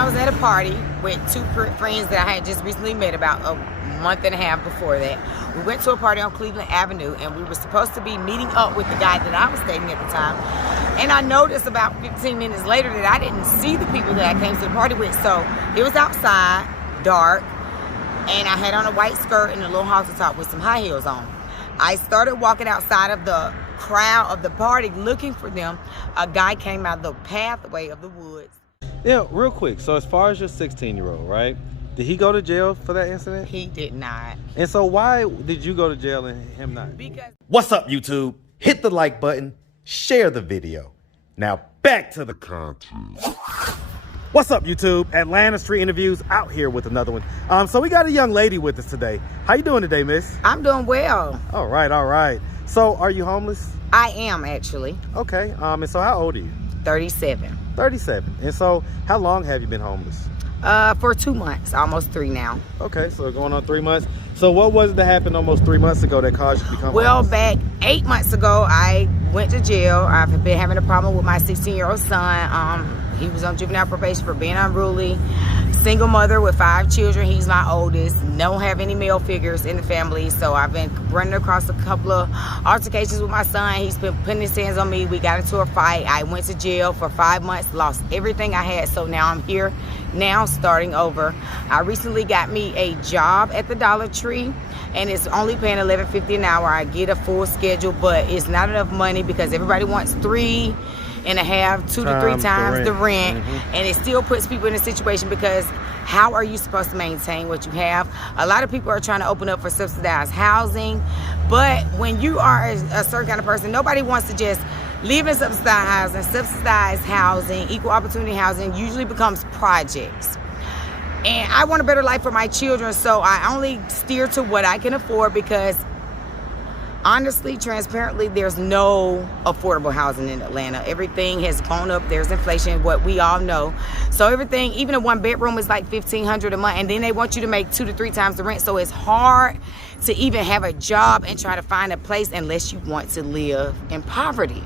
I was at a party with two friends that I had just recently met about a month and a half before that. We went to a party on Cleveland Avenue, and we were supposed to be meeting up with the guy that I was dating at the time. And I noticed about 15 minutes later that I didn't see the people that I came to the party with. So it was outside, dark, and I had on a white skirt and a little halter top with some high heels on. I started walking outside of the crowd of the party looking for them. A guy came out of the pathway of the woods. Yeah, real quick. So as far as your 16-year-old, right? Did he go to jail for that incident? He did not. And so why did you go to jail and him not? Because What's up, YouTube? Hit the like button, share the video. Now back to the content. What's up, YouTube? Atlanta Street Interviews out here with another one. So we got a young lady with us today. How you doing today, miss? I'm doing well. All right, all right. So are you homeless? I am actually. Okay. And so how old are you? 37. 37. And so how long have you been homeless? For 2 months, almost 3 now. Okay, so going on 3 months. So what was it that happened almost 3 months ago that caused you to become Well, homeless? back 8 months ago, I went to jail. I've been having a problem with my 16-year-old son. He was on juvenile probation for being unruly. Single mother with 5 children. He's my oldest. Don't have any male figures in the family. So I've been running across a couple of altercations with my son. He's been putting his hands on me. We got into a fight. I went to jail for 5 months, lost everything I had. So now I'm here now starting over. I recently got me a job at the Dollar Tree, and it's only paying $11.50 an hour. I get a full schedule, but it's not enough money because everybody wants 3.5, 2 to 3 times the rent. And it still puts people in a situation because how are you supposed to maintain what you have? A lot of people are trying to open up for subsidized housing, but when you are a certain kind of person, nobody wants to just live in subsidized housing. Subsidized housing, equal opportunity housing usually becomes projects. And I want a better life for my children, so I only steer to what I can afford because honestly, transparently, there's no affordable housing in Atlanta. Everything has gone up. There's inflation, what we all know. So everything, even a 1-bedroom is like $1,500 a month, and then they want you to make 2 to 3 times the rent. So it's hard to even have a job and try to find a place unless you want to live in poverty.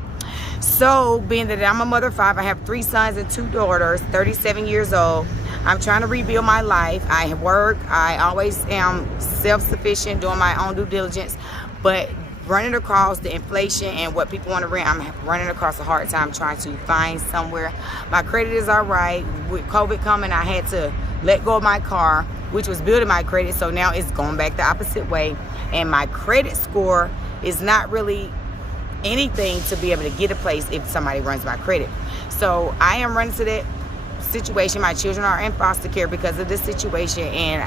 So being that I'm a mother of 5, I have 3 sons and 2 daughters, 37 years old. I'm trying to rebuild my life. I work. I always am self-sufficient, doing my own due diligence, but running across the inflation and what people want to rent, I'm running across a hard time trying to find somewhere. My credit is all right. With COVID coming, I had to let go of my car, which was building my credit, so now it's going back the opposite way. And my credit score is not really anything to be able to get a place if somebody runs my credit. So I am running to that situation. My children are in foster care because of this situation, and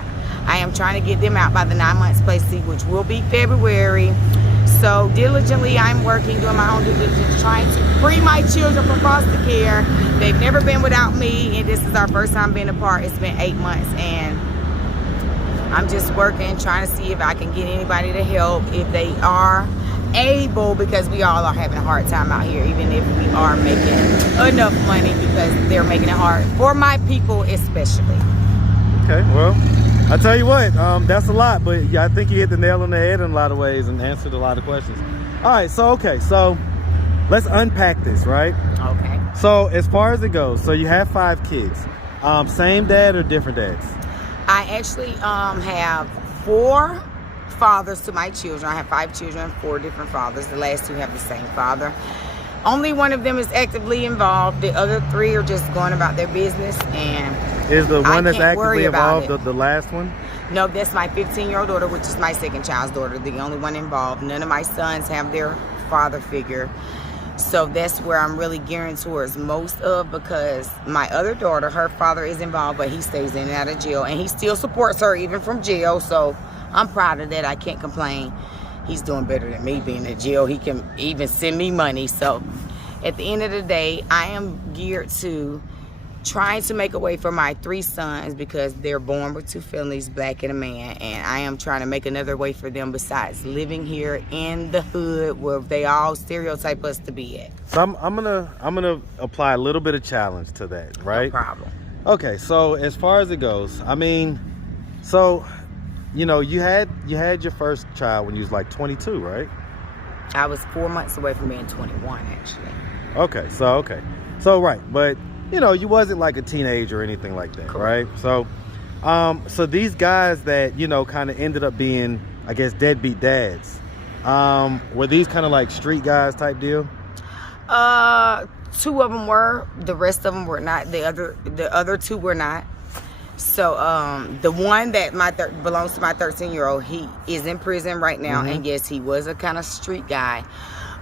I am trying to get them out by the 9 months place, which will be February. So diligently, I'm working, doing my own due diligence, trying to free my children from foster care. They've never been without me, and this is our first time being apart. It's been 8 months, and I'm just working, trying to see if I can get anybody to help if they are able, because we all are having a hard time out here, even if we are making enough money, because they're making it hard for my people especially. Okay, well, I tell you what, that's a lot, but yeah, I think you hit the nail on the head in a lot of ways and answered a lot of questions. All right, so so let's unpack this, right? Okay. So as far as it goes, so you have 5 kids. Same dad or different dads? I actually have 4 fathers to my children. I have 5 children, 4 different fathers. The last 2 have the same father. Only one of them is actively involved. The other 3 are just going about their business. And is the one that's actively involved the last one? No, that's my 15-year-old daughter, which is my second child's daughter, the only one involved. None of my sons have their father figure. So that's where I'm really gearing towards most of, because my other daughter, her father is involved, but he stays in and out of jail, and he still supports her even from jail. So I'm proud of that. I can't complain. He's doing better than me being in jail. He can even send me money. So at the end of the day, I am geared to trying to make a way for my 3 sons, because they're born with 2 families, black and a man, and I am trying to make another way for them besides living here in the hood where they all stereotype us to be at. So I'm gonna apply a little bit of challenge to that, right? No problem. Okay, so as far as it goes, I mean, so you know, you had your first child when you was like 22, right? I was 4 months away from being 21, actually. Okay, so right, but you know, you wasn't like a teenager or anything like that, right? So, so these guys that, you know, kind of ended up being, I guess, deadbeat dads, were these kind of like street guys type deal? 2 of them were. The rest of them were not. The other 2 were not. So the one that belongs to my 13-year-old, he is in prison right now, and yes, he was a kind of street guy.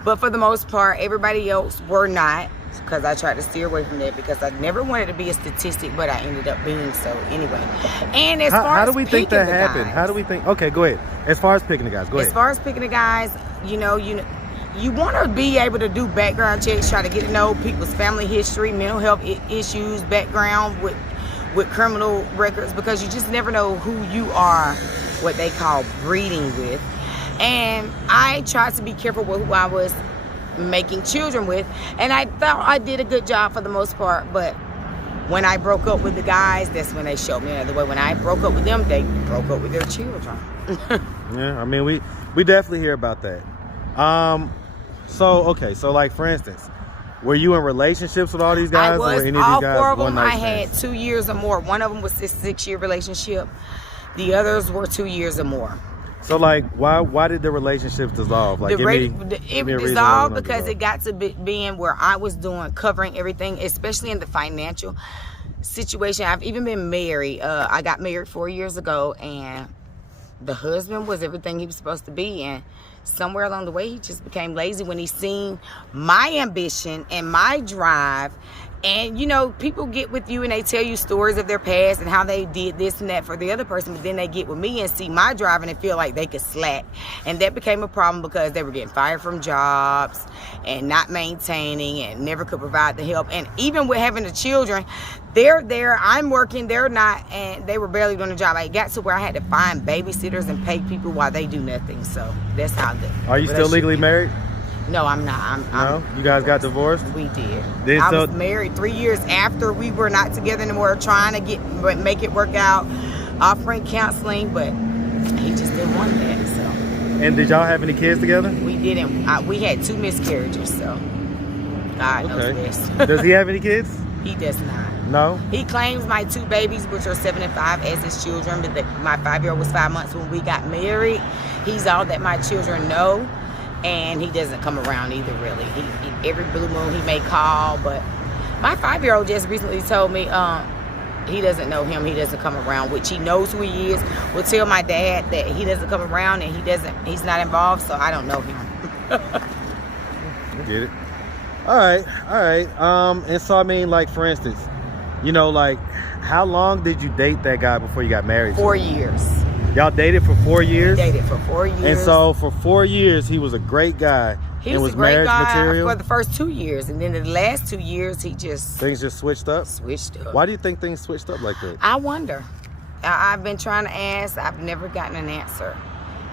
But for the most part, everybody else were not, because I tried to steer away from that because I never wanted to be a statistic, but I ended up being so anyway. And as far as how do we think that happened? How do we think? Okay, go ahead. As far as picking the guys, go ahead. As far as picking the guys, you want to be able to do background checks, try to get to know people's family history, mental health issues, background with criminal records, because you just never know who you are, what they call breeding with. And I tried to be careful with who I was making children with, and I thought I did a good job for the most part. But when I broke up with the guys, that's when they showed me another way. When I broke up with them, they broke up with their children. Yeah, I mean, we definitely hear about that. So okay, so like for instance, were you in relationships with all these guys? I was. Or any All of these guys 4 of them, one-night I had stands? 2 years or more. One of them was a 6-year relationship. The others were 2 years or more. So like, why did the relationships dissolve? Like, It dissolved because it got to being where I was covering everything, especially in the financial situation. I've even been married. I got married 4 years ago, and the husband was everything he was supposed to be, and somewhere along the way he just became lazy when he seen my ambition and my drive. And you know, people get with you and they tell you stories of their past and how they did this and that for the other person, but then they get with me and see my drive and they feel like they could slack. And that became a problem because they were getting fired from jobs and not maintaining and never could provide the help. And even with having the children, they're there, I'm working, they're not, and they were barely doing the job. I got to where I had to find babysitters and pay people while they do nothing. So that's how the Are you still legally married? No, I'm not. No? You guys got divorced? We did. I was married 3 years after we were not together anymore, trying to make it work out, offering counseling, but he just didn't want that. So. And did y'all have any kids together? We didn't. We had 2 miscarriages, so God knows best. Does he have any kids? He does not. No? He claims my 2 babies, which are 7 and 5, as his children, but my 5-year-old was 5 months when we got married. He's all that my children know. And he doesn't come around either, really. He every blue moon he may call, but my 5-year-old just recently told me he doesn't know him. He doesn't come around, which he knows who he is. Will tell my dad that he doesn't come around and he's not involved, so I don't know him. I get it. All right. And so I mean, like for instance, you know, like how long did you date that guy before you got married? 4 years. Y'all dated for 4 years? We dated for 4 years. And so for 4 years, he was a great guy. He was a great guy for the first 2 years. And then the last 2 years, things just switched up? Switched up. Why do you think things switched up like that? I wonder. I've been trying to ask. I've never gotten an answer.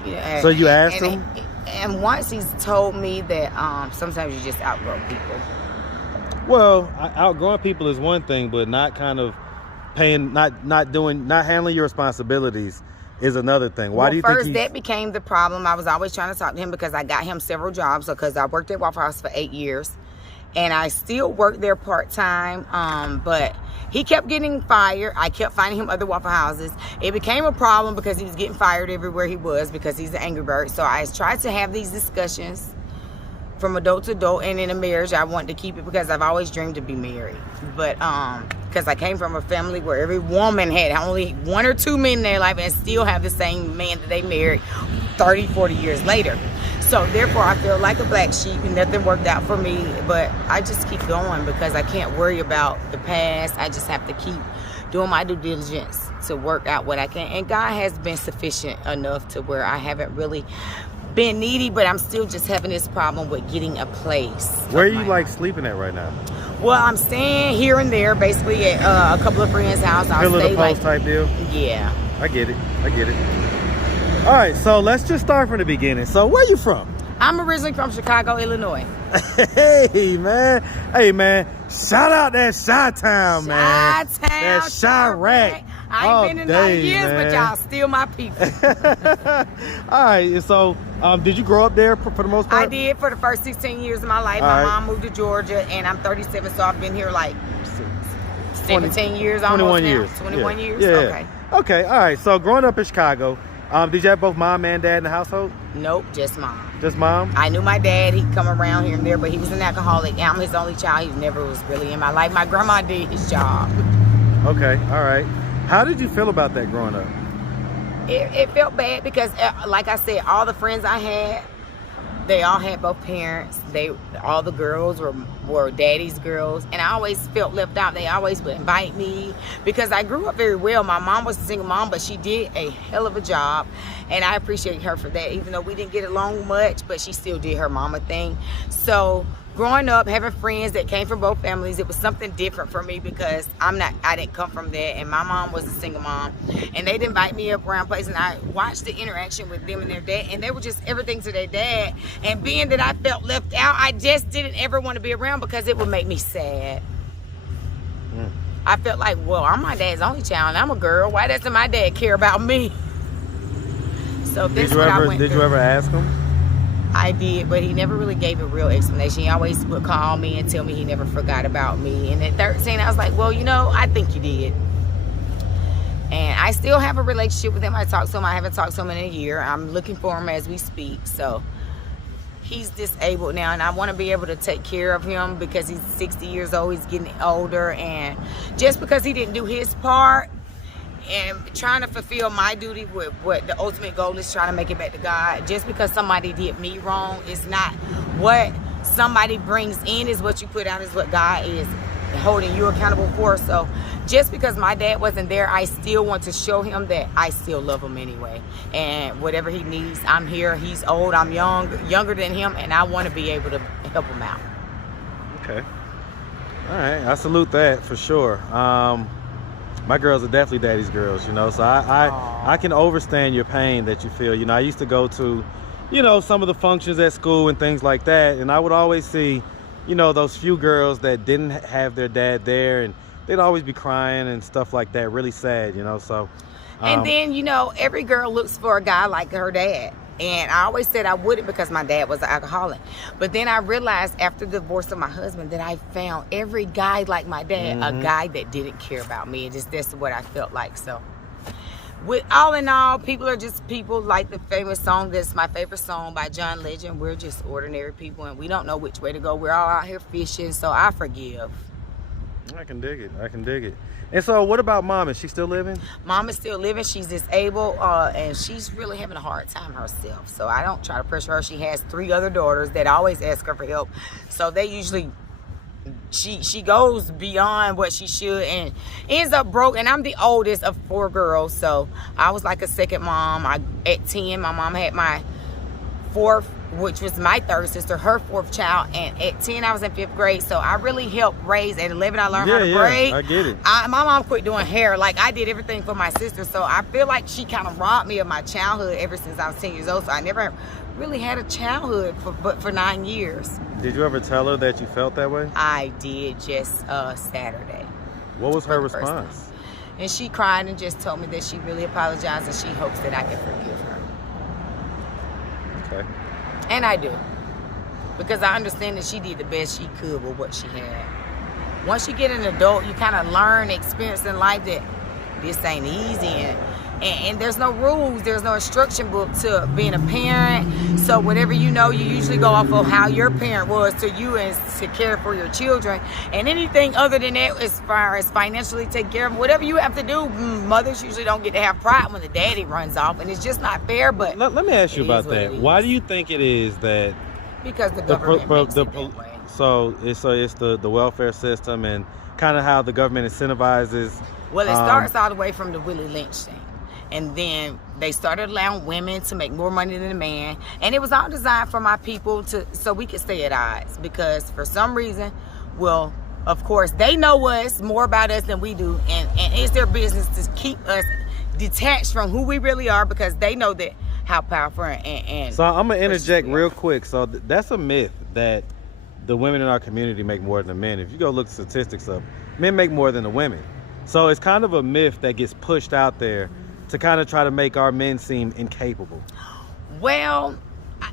You know, so you asked him? And once he's told me that sometimes you just outgrow people. Well, outgrowing people is one thing, but not kind of not handling your responsibilities is another thing. Why do you think first that became the problem? I was always trying to talk to him because I got him several jobs, because I worked at Waffle House for 8 years and I still work there part-time, but he kept getting fired. I kept finding him other Waffle Houses. It became a problem because he was getting fired everywhere he was because he's an angry bird. So I tried to have these discussions from adult to adult, and in a marriage I wanted to keep it because I've always dreamed to be married. But because I came from a family where every woman had only 1 or 2 men in their life and still have the same man that they married 30, 40 years later. So therefore I feel like a black sheep and nothing worked out for me, but I just keep going because I can't worry about the past. I just have to keep doing my due diligence to work out what I can. And God has been sufficient enough to where I haven't really been needy, but I'm still just having this problem with getting a place. Where are you like sleeping at right now? Well, I'm staying here and there, basically at a couple of friends' house. Pillar to post type deal? Yeah. I get it. All right, so let's just start from the beginning. So where you from? I'm originally from Chicago, Illinois. Hey, man. Shout out that Chi-Town, man. Chi-Town. That Chirac. I ain't been in 9 years, man. But y'all still my people. All right, so did you grow up there for the most part? I did for the first 16 years of my life. My mom moved to Georgia, and I'm 37, so I've been here like 17 years almost 21 now. years. 21 yeah. years? Yeah. Okay. Okay, all right. So growing up in Chicago, did you have both mom and dad in the household? Nope, just mom. Just mom? I knew my dad. He'd come around here and there, but he was an alcoholic. I'm his only child. He never was really in my life. My grandma did his job. Okay, all right. How did you feel about that growing up? It felt bad because, like I said, all the friends I had, they all had both parents. All the girls were daddy's girls, and I always felt left out. They always would invite me because I grew up very well. My mom was a single mom, but she did a hell of a job, and I appreciate her for that. Even though we didn't get along much, but she still did her mama thing. So growing up, having friends that came from both families, it was something different for me because I didn't come from that, and my mom was a single mom, and they'd invite me up around places, and I watched the interaction with them and their dad, and they were just everything to their dad. And being that I felt left out, I just didn't ever want to be around because it would make me sad. I felt like, well, I'm my dad's only child, and I'm a girl. Why doesn't my dad care about me? So this is what I went through. Did you ever ask him? I did, but he never really gave a real explanation. He always would call me and tell me he never forgot about me. And at 13, I was like, well, I think you did. And I still have a relationship with him. I talk to him. I haven't talked to him in a year. I'm looking for him as we speak. So he's disabled now, and I want to be able to take care of him because he's 60 years old. He's getting older. And just because he didn't do his part, and trying to fulfill my duty with what the ultimate goal is, trying to make it back to God. Just because somebody did me wrong is not what somebody brings in, is what you put out, is what God is holding you accountable for. So just because my dad wasn't there, I still want to show him that I still love him anyway. And whatever he needs, I'm here. He's old, I'm younger than him, and I want to be able to help him out. Okay. All right, I salute that for sure. My girls are definitely daddy's girls, so I can understand your pain that you feel. I used to go to, some of the functions at school and things like that, and I would always see, those few girls that didn't have their dad there, and they'd always be crying and stuff like that, really sad, so. And then, every girl looks for a guy like her dad. And I always said I wouldn't because my dad was an alcoholic. But then I realized after the divorce of my husband that I found every guy like my dad, a guy that didn't care about me. And that's what I felt like. So, with all in all, people are just people, like the famous song that's my favorite song by John Legend. We're just ordinary people, and we don't know which way to go. We're all out here fishing, so I forgive. I can dig it. And so what about mom? Is she still living? Mom is still living. She's disabled, and she's really having a hard time herself. So I don't try to pressure her. She has 3 other daughters that always ask her for help. So they usually, she goes beyond what she should and ends up broke. And I'm the oldest of 4 girls. So I was like a second mom. At 10, my mom had my 4th, which was my 3rd sister, her 4th child, and at 10 I was in 5th grade. So I really helped raise. At 11 I learned how to braid. I get it. My mom quit doing hair. Like, I did everything for my sister. So I feel like she kind of robbed me of my childhood ever since I was 10 years old. So I never really had a childhood for 9 years. Did you ever tell her that you felt that way? I did, just Saturday. What was her response? And she cried and just told me that she really apologized and she hopes that I can forgive her. Okay. And I do. Because I understand that she did the best she could with what she had. Once you get an adult, you kind of learn, experience in life that this ain't easy. And there's no rules. There's no instruction book to being a parent. So whatever you usually go off of how your parent was to you and to care for your children. And anything other than that, as far as financially take care of whatever you have to do, mothers usually don't get to have pride when the daddy runs off. And it's just not fair. But let me ask you about that. Why do you think it is that? Because the government makes it that way. So it's the welfare system and kind of how the government incentivizes. Well, it starts all the way from the Willie Lynch thing. And then they started allowing women to make more money than a man. And it was all designed for my people so we could stay at odds. Because for some reason, well, of course, they know us more about us than we do. And it's their business to keep us detached from who we really are because they know that how powerful and So I'm going to interject real quick. So that's a myth that the women in our community make more than the men. If you go look at statistics up, men make more than the women. So it's kind of a myth that gets pushed out there to kind of try to make our men seem incapable. Well,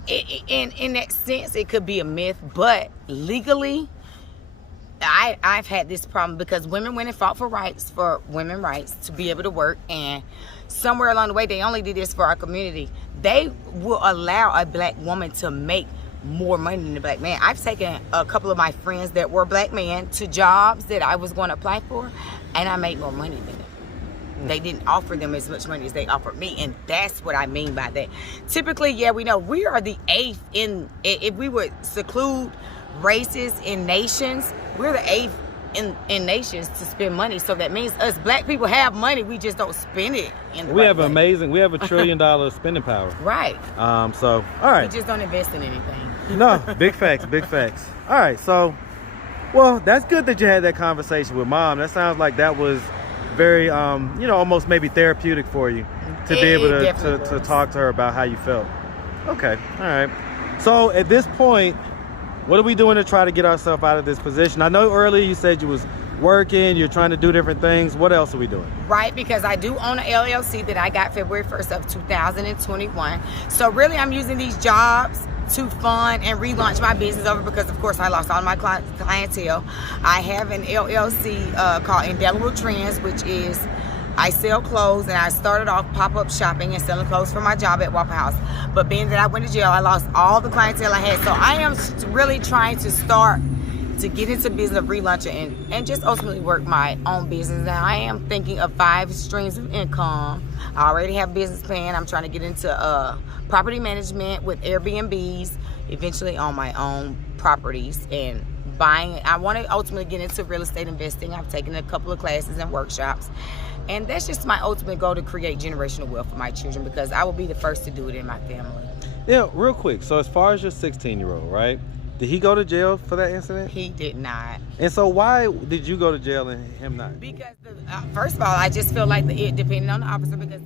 in that sense, it could be a myth, but legally, I've had this problem because women went and fought for women rights to be able to work, and somewhere along the way they only did this for our community. They will allow a black woman to make more money than a black man. I've taken a couple of my friends that were black men to jobs that I was going to apply for, and I made more money than them. They didn't offer them as much money as they offered me, and that's what I mean by that. Typically, yeah, we know we are the 8th if we would seclude races in nations, we're the 8th in nations to spend money. So that means us black people have money, we just don't spend it in the We right have way. we have $1 trillion spending power. Right. So all right. We just don't invest in anything. No, big facts, big facts. All right, so, well, that's good that you had that conversation with Mom. That sounds like that was very, you know, almost maybe therapeutic for you to be able to talk to her about how you felt. Okay, all right. So at this point, what are we doing to try to get ourselves out of this position? I know earlier you said you was working, you're trying to do different things. What else are we doing? Right, because I do own an LLC that I got February 1st of 2021. So really I'm using these jobs to fund and relaunch my business over, because of course I lost all my clientele. I have an LLC called Indelible-Trendz, which is I sell clothes, and I started off pop-up shopping and selling clothes for my job at Waffle House. But being that I went to jail, I lost all the clientele I had. So I am really trying to start to get into business of relaunching and just ultimately work my own business. And I am thinking of 5 streams of income. I already have a business plan. I'm trying to get into property management with Airbnbs, eventually on my own properties, and buying. I want to ultimately get into real estate investing. I've taken a couple of classes and workshops. And that's just my ultimate goal, to create generational wealth for my children, because I will be the first to do it in my family. Yeah, real quick. So as far as your 16-year-old, right? Did he go to jail for that incident? He did not. And so why did you go to jail and him not? Because, first of all, I just feel like it depending on the officer, because